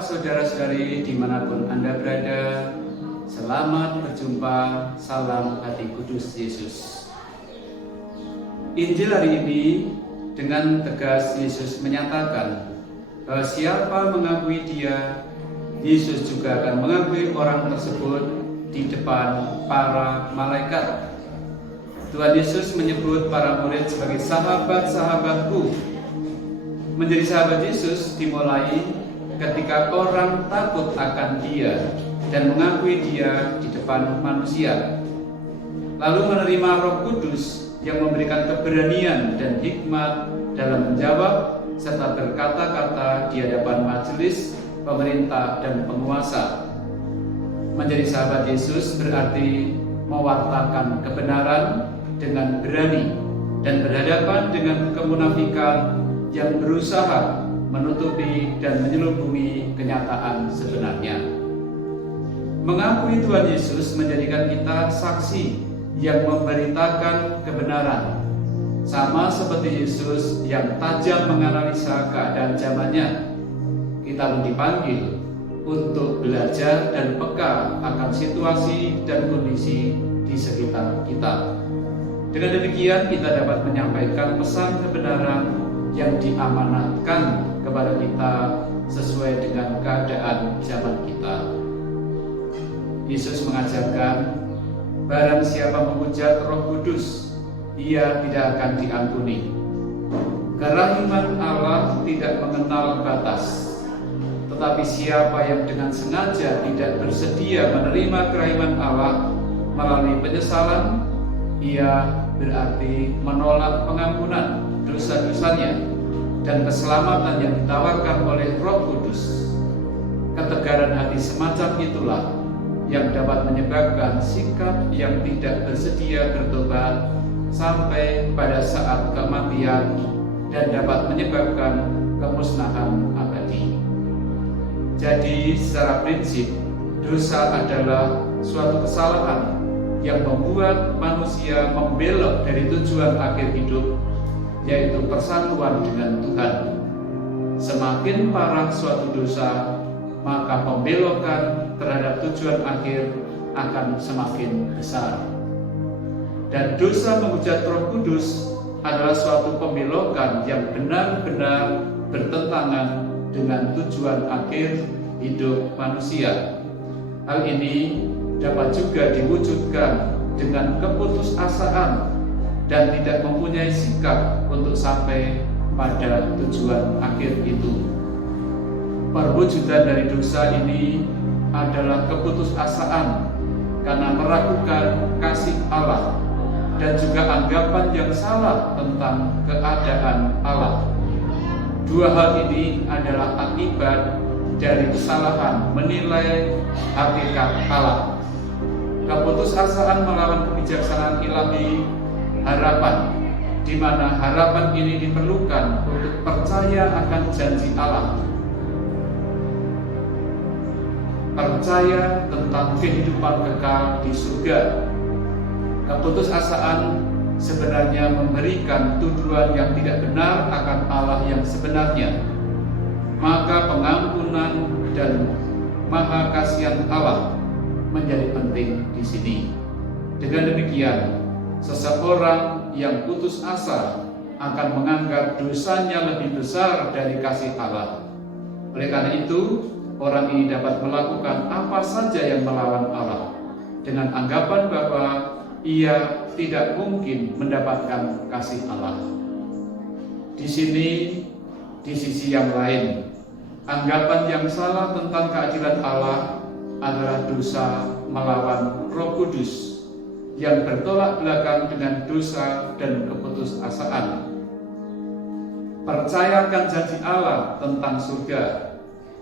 Bapak, saudara-saudari dimanapun Anda berada, selamat berjumpa, salam hati kudus Yesus. Injil hari ini dengan tegas Yesus menyatakan bahwa siapa mengakui Dia, Yesus juga akan mengakui orang tersebut di depan para malaikat. Tuhan Yesus menyebut para murid sebagai sahabat-sahabatku. Menjadi sahabat Yesus dimulai ketika orang takut akan Dia dan mengakui Dia di depan manusia, lalu menerima Roh Kudus yang memberikan keberanian dan hikmat dalam menjawab serta berkata-kata di hadapan majelis, pemerintah, dan penguasa. Menjadi sahabat Yesus berarti mewartakan kebenaran dengan berani dan berhadapan dengan kemunafikan yang berusaha menutupi dan menyelubungi kenyataan sebenarnya. Mengakui Tuhan Yesus menjadikan kita saksi yang memberitakan kebenaran, sama seperti Yesus yang tajam menganalisa keadaan zamannya. Kita pun dipanggil untuk belajar dan peka akan situasi dan kondisi di sekitar kita. Dengan demikian kita dapat menyampaikan pesan kebenaran yang diamanatkan kepada kita sesuai dengan keadaan zaman kita. Yesus mengajarkan, barang siapa menghujat Roh Kudus, ia tidak akan diampuni. Kerahiman Allah tidak mengenal batas. Tetapi siapa yang dengan sengaja tidak bersedia menerima kerahiman Allah melalui penyesalan, ia berarti menolak pengampunan dosa-dosanya dan keselamatan yang ditawarkan oleh Roh Kudus. Ketegaran hati semacam itulah yang dapat menyebabkan sikap yang tidak bersedia bertobat sampai pada saat kematian dan dapat menyebabkan kemusnahan abadi. Jadi secara prinsip, dosa adalah suatu kesalahan yang membuat manusia membelok dari tujuan akhir hidup, yaitu persatuan dengan Tuhan. Semakin parah suatu dosa, maka pembelokan terhadap tujuan akhir akan semakin besar. Dan dosa menghujat Roh Kudus adalah suatu pembelokan yang benar-benar bertentangan dengan tujuan akhir hidup manusia. Hal ini dapat juga diwujudkan dengan keputusasaan dan tidak mempunyai sikap untuk sampai pada tujuan akhir itu. Perwujudan dari dosa ini adalah keputusasaan karena meragukan kasih Allah dan juga anggapan yang salah tentang keadaan Allah. Dua hal ini adalah akibat dari kesalahan menilai hakikat Allah. Keputusasaan melawan kebijaksanaan ilahi, harapan, di mana harapan ini diperlukan untuk percaya akan janji Allah, percaya tentang kehidupan kekal di surga. Keputusasaan sebenarnya memberikan tuduhan yang tidak benar akan Allah yang sebenarnya. Maka pengampunan dan maha kasihan Allah menjadi penting di sini. Dengan demikian, seseorang yang putus asa akan menganggap dosanya lebih besar dari kasih Allah. Oleh karena itu, orang ini dapat melakukan apa saja yang melawan Allah dengan anggapan bahwa ia tidak mungkin mendapatkan kasih Allah. Di sini, di sisi yang lain, anggapan yang salah tentang keadilan Allah adalah dosa melawan Roh Kudus yang bertolak belakang dengan dosa dan keputusasaan. Percayakan janji Allah tentang surga,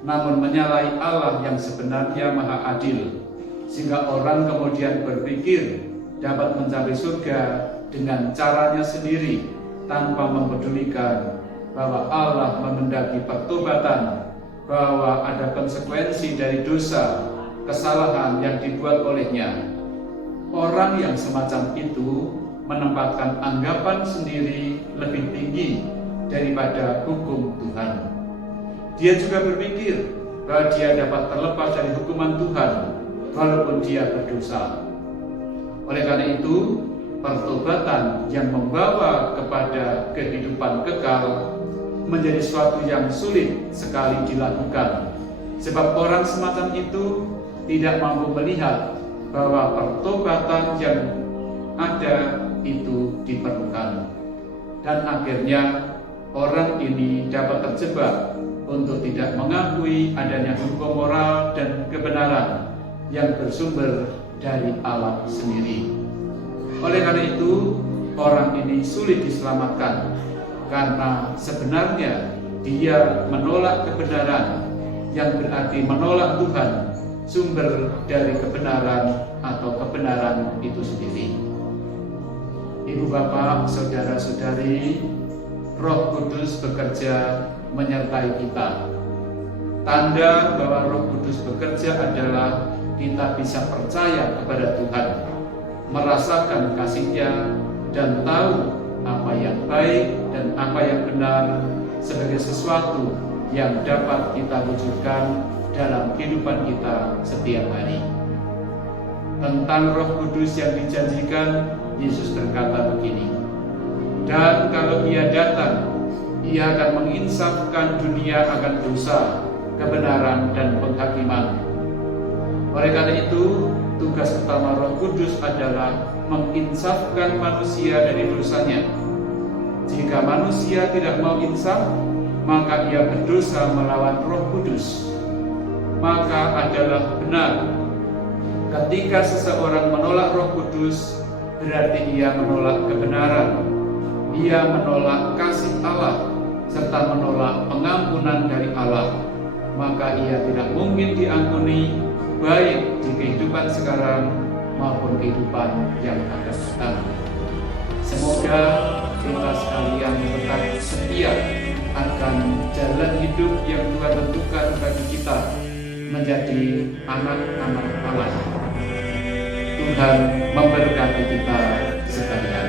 namun menyalahi Allah yang sebenarnya maha adil, sehingga orang kemudian berpikir dapat mencapai surga dengan caranya sendiri tanpa mempedulikan bahwa Allah mengendaki pertobatan, bahwa ada konsekuensi dari dosa, kesalahan yang dibuat olehnya. Orang yang semacam itu menempatkan anggapan sendiri lebih tinggi daripada hukum Tuhan. Dia juga berpikir bahwa dia dapat terlepas dari hukuman Tuhan walaupun dia berdosa. Oleh karena itu, pertobatan yang membawa kepada kehidupan kekal menjadi sesuatu yang sulit sekali dilakukan, sebab orang semacam itu tidak mampu melihat bahwa pertobatan yang ada itu diperlukan. Dan akhirnya orang ini dapat terjebak untuk tidak mengakui adanya hukum moral dan kebenaran yang bersumber dari Allah sendiri. Oleh karena itu, orang ini sulit diselamatkan karena sebenarnya dia menolak kebenaran, yang berarti menolak Tuhan, sumber dari kebenaran atau kebenaran itu sendiri. Ibu bapak, saudara-saudari, Roh Kudus bekerja menyertai kita. Tanda bahwa Roh Kudus bekerja adalah kita bisa percaya kepada Tuhan, merasakan kasih-Nya, dan tahu apa yang baik dan apa yang benar sebagai sesuatu yang dapat kita wujudkan dalam kehidupan kita setiap hari. Tentang Roh Kudus yang dijanjikan, Yesus berkata begini, "Dan kalau Ia datang, Ia akan menginsafkan dunia akan dosa, kebenaran, dan penghakiman." Oleh karena itu, tugas utama Roh Kudus adalah menginsafkan manusia dari dosanya. Jika manusia tidak mau insaf, maka ia berdosa melawan Roh Kudus. Maka adalah benar, ketika seseorang menolak Roh Kudus, berarti ia menolak kebenaran, ia menolak kasih Allah, serta menolak pengampunan dari Allah. Maka ia tidak mungkin diampuni, baik di kehidupan sekarang maupun kehidupan yang akan datang. Semoga kita sekalian tetap setia akan jalan hidup yang Tuhan tentukan bagi kita menjadi anak-anak Allah. Tuhan memberkati kita sekalian.